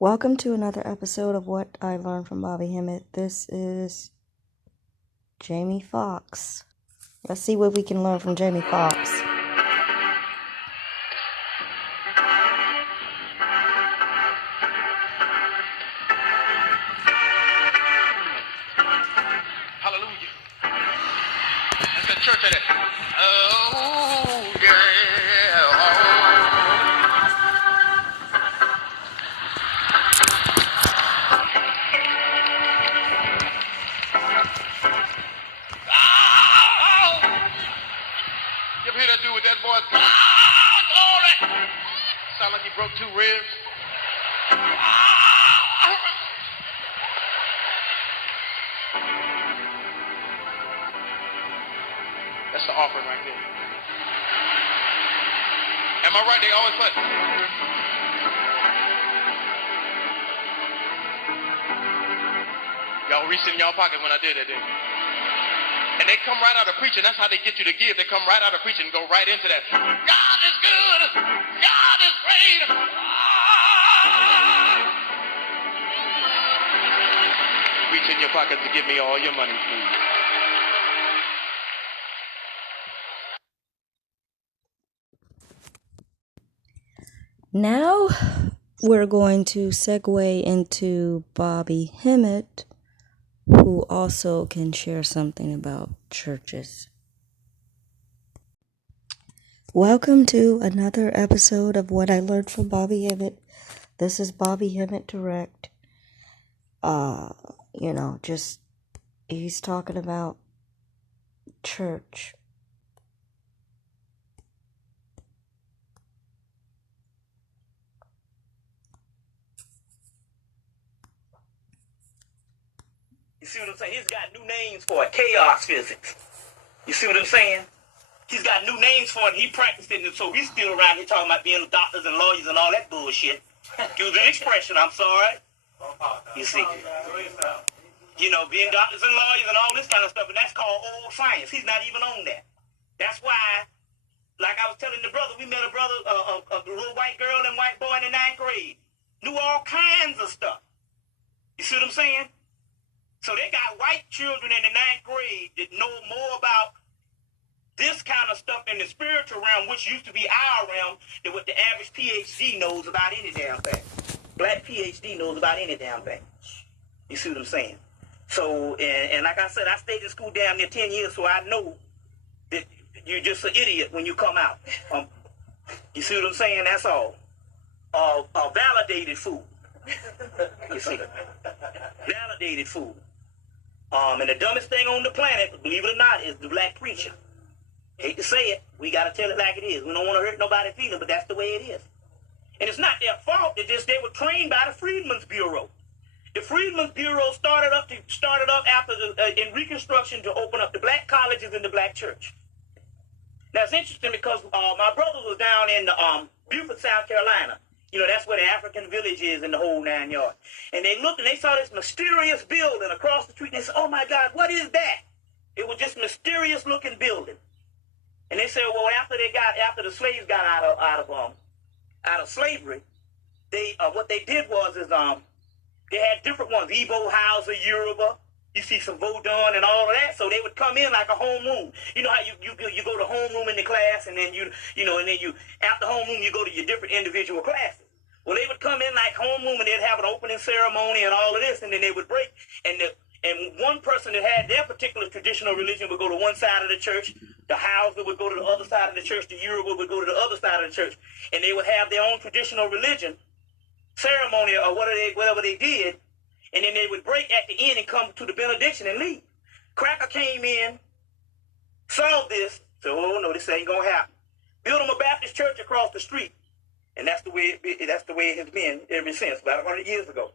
Welcome to another episode of What I Learned from Bobby Hemmett. This is Jamie Foxx. Let's see what we can learn from Jamie Foxx. Hallelujah. That's the church of that. Oh, yeah. Oh. You ever hear that dude with that voice? Oh, glory. Sound like he broke two ribs. That's the offering right there. Am I right? They always play. Y'all reached in y'all pocket when I did that, didn't you? And they come right out of preaching. That's how they get you to give. They come right out of preaching and go right into that. God is good. God is great. Reach in your pocket to give me all your money, please. Now we're going to segue into Bobby Hemmett, who also can share something about churches. Welcome to another episode of What I Learned from Bobby Hemmett. This is Bobby Hemmett Direct. He's talking about church. You see what I'm saying? He's got new names for it. Chaos physics. You see what I'm saying? He's got new names for it. He practiced it, and so he's still around here talking about being doctors and lawyers and all that bullshit. Use an expression, I'm sorry. You see. You know, being doctors and lawyers and all this kind of stuff, and that's called old science. He's not even on that. That's why, like I was telling the brother, we met a brother, a little white girl and white boy in the 9th grade. Knew all kinds of stuff. You see what I'm saying? So they got white children in the 9th grade that know more about this kind of stuff in the spiritual realm, which used to be our realm, than what the average PhD knows about any damn thing. Black PhD knows about any damn thing. You see what I'm saying? So, and like I said, I stayed in school damn near 10 years, so I know that you're just an idiot when you come out. You see what I'm saying? That's all. Validated food. You see? Validated food. And the dumbest thing on the planet, believe it or not, is the black preacher. Hate to say it, we gotta tell it like it is. We don't want to hurt nobody's feelings, but that's the way it is. And it's not their fault. It's just they were trained by the Freedmen's Bureau. The Freedmen's Bureau started up after in Reconstruction to open up the black colleges and the black church. Now it's interesting because my brother was down in Beaufort, South Carolina. You know, that's where the African village is in the whole 9 yards. And they looked and they saw this mysterious building across the street. And they said, "Oh my God, what is that?" It was just mysterious looking building. And they said, well, after the slaves got out of slavery, they what they did was they had different ones, Igbo, Hausa, Yoruba. You see some Vodun and all of that. So they would come in like a homeroom. You know how you go to homeroom in the class, and then after homeroom you go to your different individual classes. Well, they would come in like homeroom, and they'd have an opening ceremony and all of this, and then they would break. And one person that had their particular traditional religion would go to one side of the church. The Hausa would go to the other side of the church. The Yoruba would go to the other side of the church, and they would have their own traditional religion ceremony or whatever they did. And then they would break at the end and come to the benediction and leave. Cracker came in, saw this, said, "Oh no, this ain't gonna happen." Built him a Baptist church across the street, and that's the way it has been ever since, about 100 years ago.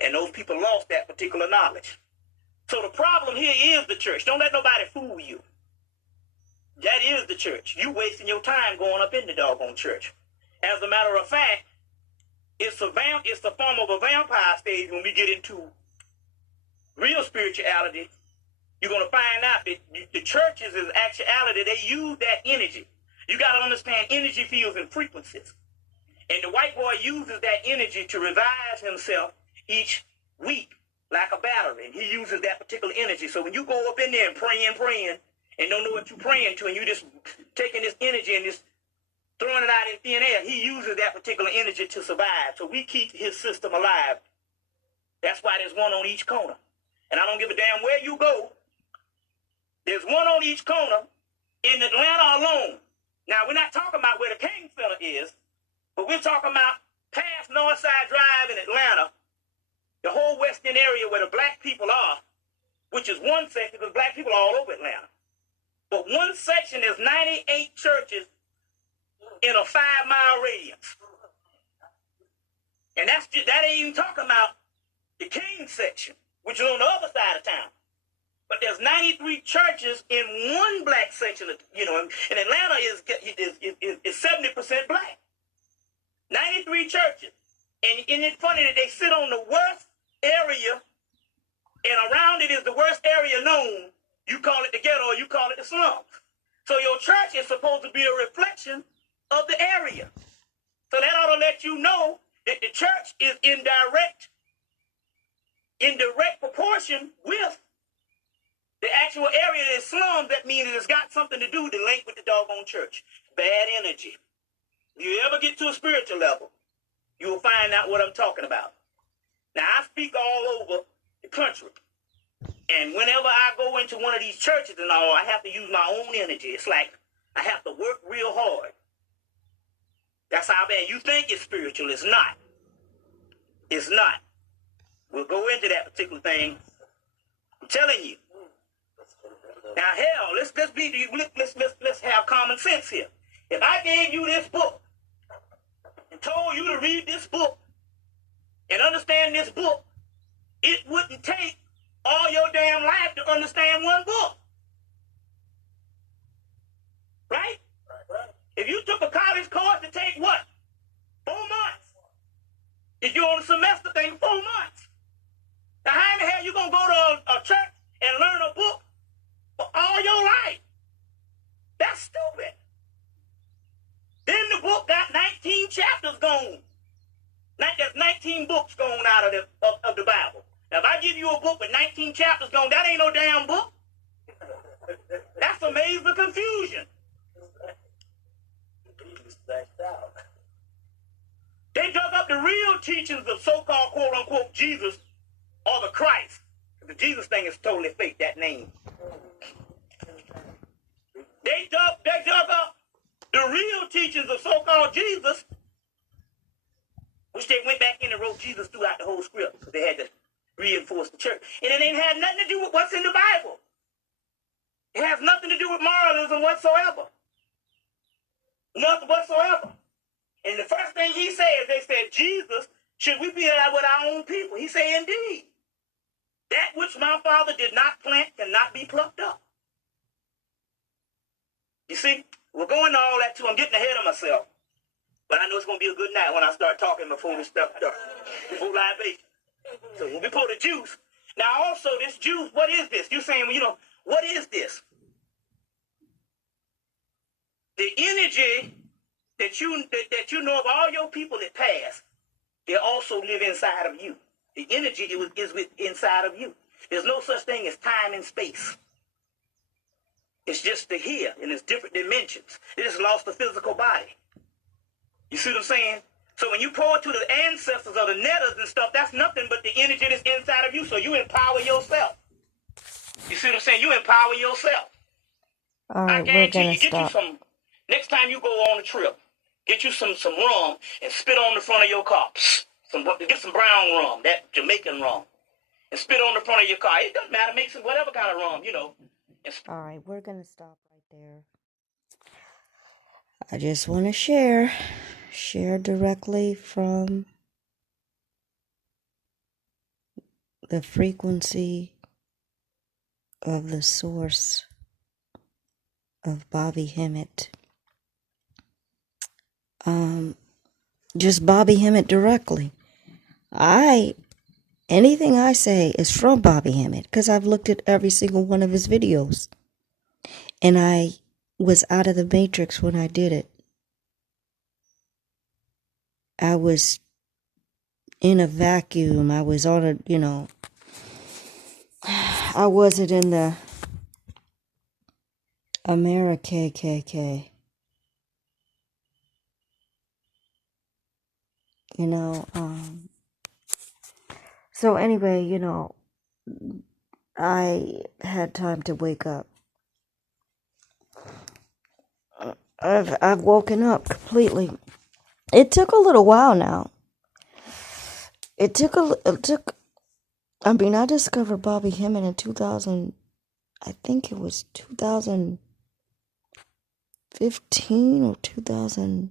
And those people lost that particular knowledge. So the problem here is the church. Don't let nobody fool you. That is the church. You wasting your time going up in the doggone church. As a matter of fact, it's the form of a vampire stage. When we get into real spirituality, you're going to find out that the churches is actuality. They use that energy. You got to understand energy fields and frequencies. And the white boy uses that energy to revive himself each week like a battery. And he uses that particular energy. So when you go up in there and praying, and don't know what you're praying to, and you just taking this energy and just throwing it out in thin air, he uses that particular energy to survive. So we keep his system alive. That's why there's one on each corner. And I don't give a damn where you go. There's one on each corner in Atlanta alone. Now, we're not talking about where the King fella is, but we're talking about past Northside Drive in Atlanta, the whole western area where the black people are, which is one section, because black people are all over Atlanta. But one section is 98 churches in a 5-mile radius. And that ain't even talking about the King section, which is on the other side of town. But there's 93 churches in one black section, and Atlanta is 70% black. 93 churches. And it's funny that they sit on the worst area, and around it is the worst area known. You call it the ghetto or you call it the slums. So your church is supposed to be a reflection of the area. So that ought to let you know that the church is in direct proportion with the actual area that is slums. That means it's got something to do to link with the doggone church. Bad energy. If you ever get to a spiritual level, you will find out what I'm talking about. Now, I speak all over the country. And whenever I go into one of these churches and all, I have to use my own energy. It's like I have to work real hard. That's how bad you think it's spiritual. It's not. It's not. We'll go into that particular thing. I'm telling you. Now, hell, let's have common sense here. If I gave you this book and told you to read this book and understand this book, it wouldn't take all your damn life to understand one book. Right? If you took a college course to take what? 4 months. If you're on a semester thing, 4 months. Now, how in the hell you going to go to a church and learn a book for all your life? That's stupid. Then the book got 19 chapters gone. There's 19 books gone out of the Bible. Now, if I give you a book with 19 chapters gone, that ain't no damn book. That's a maze of confusion. They dug up the real teachings of so-called quote-unquote Jesus or the Christ. The Jesus thing is totally fake, that name. They dug up the real teachings of so-called Jesus, which they went back in and wrote Jesus throughout the whole script. They had to reinforce the church. And it ain't had nothing to do with what's in the Bible. It has nothing to do with moralism whatsoever. Nothing whatsoever. And the first thing he said, they said, Jesus, should we be with our own people? He said, indeed. That which my Father did not plant cannot be plucked up. You see, we're going to all that too. I'm getting ahead of myself. But I know it's going to be a good night when I start talking before we start, before libation. So when we pour the juice. Now also this juice, what is this? You're saying, what is this? The energy that you know of all your people that pass, they also live inside of you. The energy is inside of you. There's no such thing as time and space. It's just the here, and it's different dimensions. It just lost the physical body. You see what I'm saying? So when you pour it to the ancestors or the netters and stuff, that's nothing but the energy that's inside of you. So you empower yourself. You see what I'm saying? You empower yourself. All right, we're going to stop. Next time you go on a trip, get you some rum and spit on the front of your car. Get some brown rum, that Jamaican rum, and spit on the front of your car. It doesn't matter. Make some whatever kind of rum, All right, we're going to stop right there. I just want to share directly from the frequency of the source of Bobby Hemmitt. Just Bobby Hemmitt directly. Anything I say is from Bobby Hemmitt because I've looked at every single one of his videos. And I was out of the matrix when I did it. I was in a vacuum. I was on a, I wasn't in the America KKK. So anyway, I had time to wake up. I've woken up completely. It took a little while now. I discovered Bobby Hemmett in 2000, I think it was 2015 or 2000,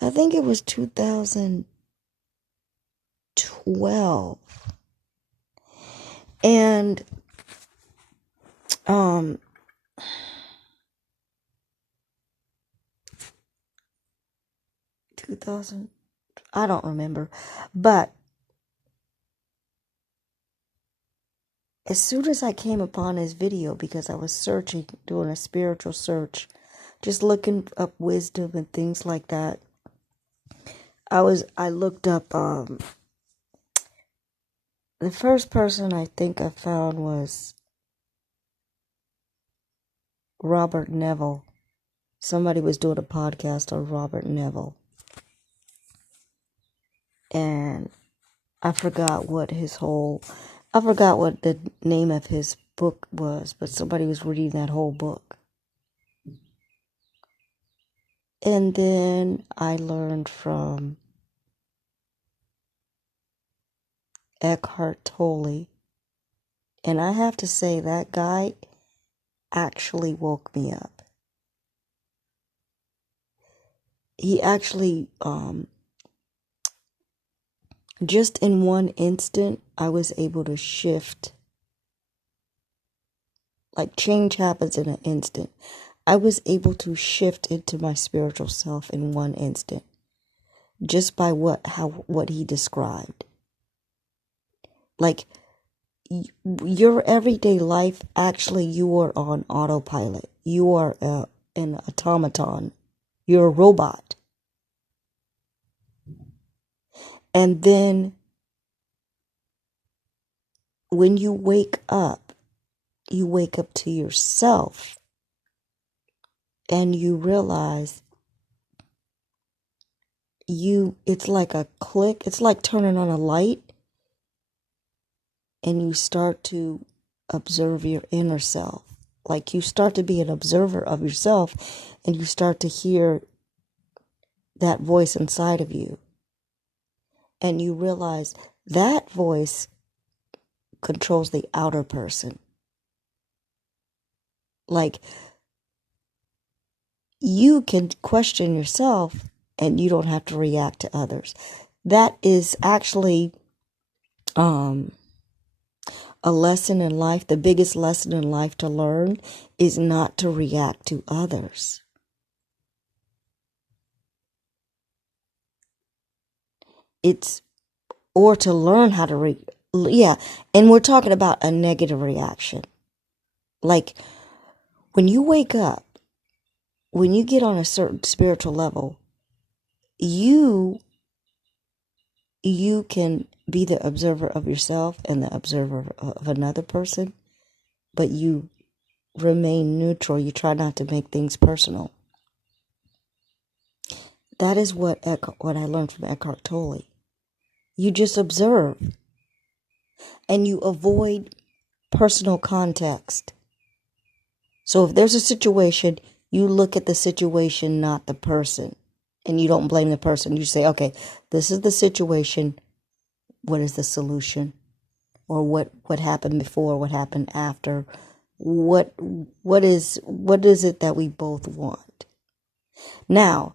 I think it was 2012. And, 2000, I don't remember, but as soon as I came upon his video, because I was searching, doing a spiritual search, just looking up wisdom and things like that, I looked up, the first person I think I found was Robert Neville. Somebody was doing a podcast on Robert Neville. And I forgot what the name of his book was, but somebody was reading that whole book. And then I learned from Eckhart Tolle. And I have to say, that guy actually woke me up. He actually, just in one instant, I was able to shift. Like, change happens in an instant. I was able to shift into my spiritual self in one instant, just by what he described. Like, your everyday life, actually, you are on autopilot. You are an automaton. You're a robot. And then when you wake up to yourself, and you realize it's like a click, it's like turning on a light, and you start to observe your inner self. Like, you start to be an observer of yourself, and you start to hear that voice inside of you. And you realize that voice controls the outer person. Like, you can question yourself, and you don't have to react to others. That is actually a lesson in life. The biggest lesson in life to learn is not to react to others. Or to learn how to and we're talking about a negative reaction. Like, when you wake up, when you get on a certain spiritual level, you can be the observer of yourself and the observer of another person, but you remain neutral. You try not to make things personal. That is what I learned from Eckhart Tolle. You just observe, and you avoid personal context. So if there's a situation, you look at the situation, not the person, and you don't blame the person. You say, okay, this is the situation. What is the solution? Or what happened before? What happened after? What is it that we both want? Now,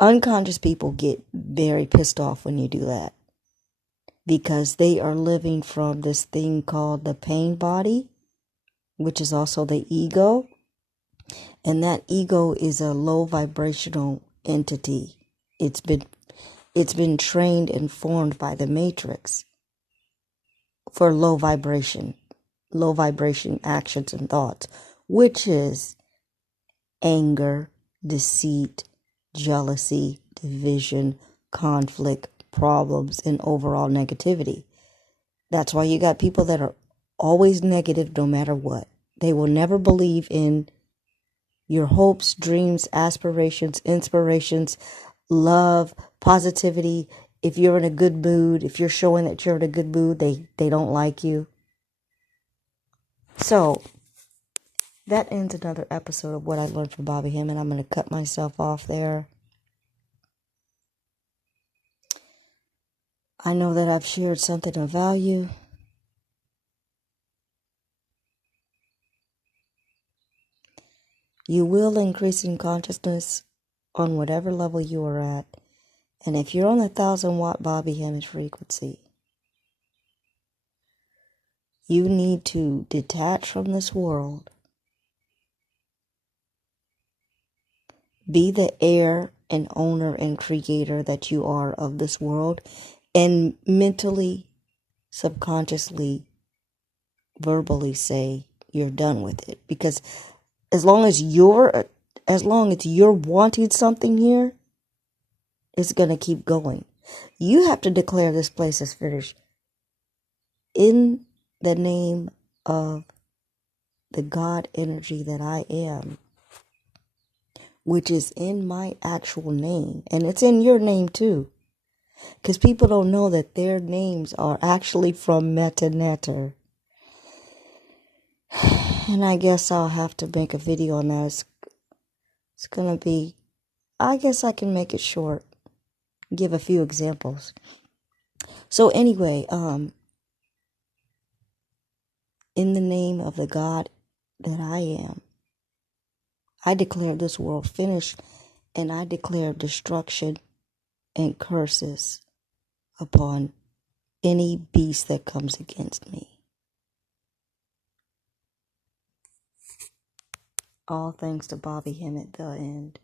unconscious people get very pissed off when you do that, because they are living from this thing called the pain body, which is also the ego. And that ego is a low vibrational entity. It's been trained and formed by the matrix for low vibration actions and thoughts, which is anger, deceit, jealousy, division, conflict, problems, and overall negativity. That's why you got people that are always negative no matter what. They will never believe in your hopes, dreams, aspirations, inspirations, love, positivity. If you're in a good mood, if you're showing that you're in a good mood, they don't like you. So that ends another episode of What I Learned from Bobby Hemmett. I'm going to cut myself off there. I know that I've shared something of value. You will increase in consciousness on whatever level you are at. And if you're on the 1,000-watt Bobby Hemmett frequency, you need to detach from this world. Be the heir and owner and creator that you are of this world. And mentally, subconsciously, verbally say you're done with it. Because as long as you're wanting something here, it's going to keep going. You have to declare this place is finished in the name of the God energy that I am, which is in my actual name. And it's in your name too. Because people don't know that their names are actually from Meta Netter. And I guess I'll have to make a video on that. It's going to be, I guess I can make it short. Give a few examples. So anyway, in the name of the God that I am, I declare this world finished, and I declare destruction and curses upon any beast that comes against me. All thanks to Bobby Hemmett, the end.